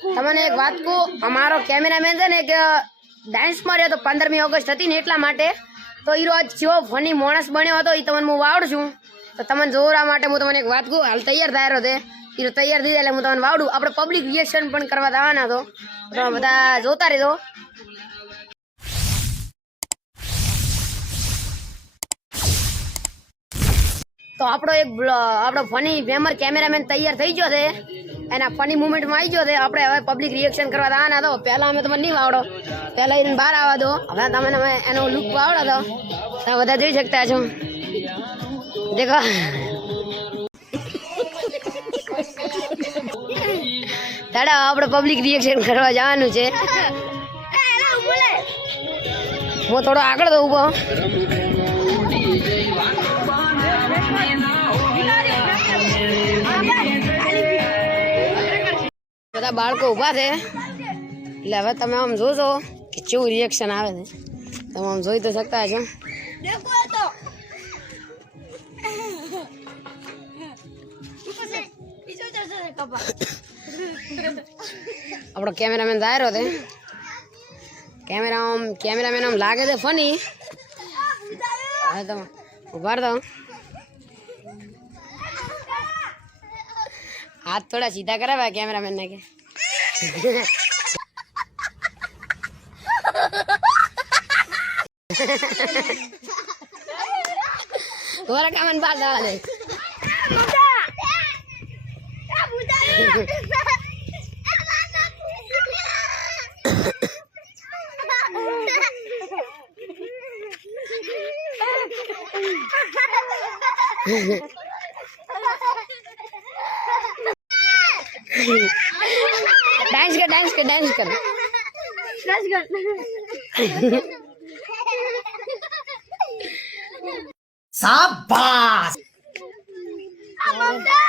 તમને એક વાત કહું? અમારો કેમેરામેન છે ને કે ડાન્સમાં રહ્યો તો પંદરમી ઓગસ્ટ હતી ને એટલા માટે. તો એ રોજ જેવો ફની માણસ બન્યો હતો એ તમને હું વાવડું તો તમને જોવા માટે હું તમને એક વાત કહું? હાલ તૈયાર થયેલો છે. એ તૈયાર થઈ જાય હું તમને વાવડું. આપણે પબ્લિક રિએક્શન પણ કરવા દવાના તો તમે બધા જોતા રહેજો. તો આપણો એક આપણો ફની ફેમર કેમેરામેન તૈયાર થઈ ગયો છે. એના ફની મુમેન્ટમાં આવી ગયો આપણે હવે પબ્લિક રિએક્શન કરવા આવવાના તો. પહેલા અમે તમને નહીં વાવડો. પહેલા એને બહાર આવવા દો. હવે તમને અમે એનો લુક વાવડો તો. તમે બધા જોઈ શકતા છો દેખો. દાડા આપણે પબ્લિક રિએક્શન કરવા જવાનું છે. હું થોડો આગળ તો ઊભો બધા બાળકો ઊભા છે. એટલે હવે તમે આમ જોશો કે કેવું રિએક્શન આવે છે. તમે આમ જોઈ તો શકતા છો આપણો કેમેરામેન દાયરો છે. કેમેરા આમ કેમેરામેન આમ લાગે છે ફની હવે તમે ઊભા રહો. હાથ થોડા સીધા કરાવ્યા કેમેરામેન ને કે ઓરા કામન બાલ દવા દે डांस कर डांस कर डांस कर શાબાશ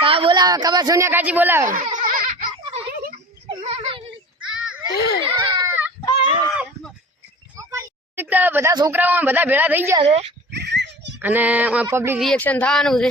કા બોલાવે કબા સોનિયા કાજી બોલાવે એક તો બધા છોકરાઓ બધા ભેળા થઈ ગયા છે અને પબ્લિક રિએક્શન થવાનું છે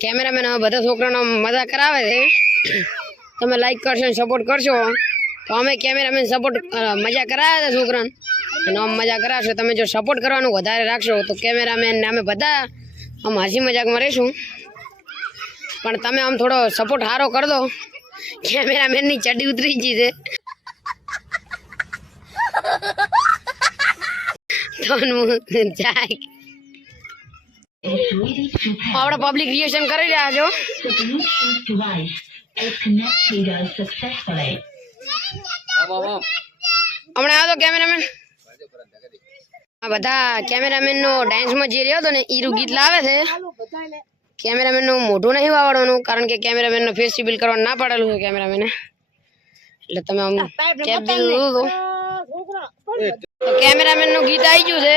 કેમેરામેન અમે બધા છોકરાનો મજા કરાવે છે. તમે લાઈક કરશો સપોર્ટ કરશો. તો અમે કેમેરામેન સપોર્ટ મજા કરાવે છે છોકરાને. અને મજા કરાવશો. તમે જો સપોર્ટ કરવાનું વધારે રાખશો, તો કેમેરામેન ને અમે બધા આમ હસી મજાકમાં રહીશું. પણ તમે આમ થોડો સપોર્ટ સારો કરી દો. કેમેરામેનની ચડી ઉતરી ગઈ છે. તો જાય. આપણે પબ્લિક રિએક્શન કરી રહ્યા છો. હમણાં આવ્યો કેમેરામેન. આ બધા કેમેરામેન નો ડાન્સમાં જે રહ્યો હતો ને ઈરું ગીત લાવે છે. કેમેરામેનનું મોઢું નહીં વાવડવાનું કારણ કે કેમેરામેન નો ફેસ રિવીલ કરવા ના પાડેલું છે કેમેરામેને. એટલે તમે આમ કેપ દીધું હતું? કેમેરામેનનું ગીત આવી ગયું છે.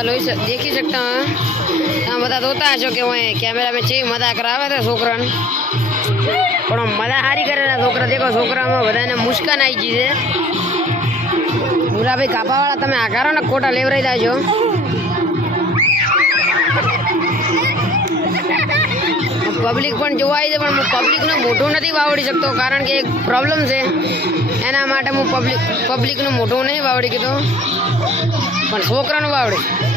બધા લઈ દેખી શકતા હા? બધા જોતા હશો કે હું કેમેરા મેં ચેવી મજા કરાવે છે છોકરાને. પણ મજા સારી કરે છોકરા. દેખો છોકરામાં બધાને મુસ્કાન આવી ગઈ છે. ભૂરાભાઈ કાપાવાળા, તમે આકારો ને ખોટા લેવરાઈ દાજો પબ્લિક પણ જોવાય છે, પણ હું પબ્લિકનું મોઢું નથી વાવડી શકતો, કારણ કે એક પ્રોબ્લેમ છે. એના માટે હું પબ્લિક પબ્લિકનું મોઢું નહીં વાવડી કીધું પણ છોકરાનું વાવડી.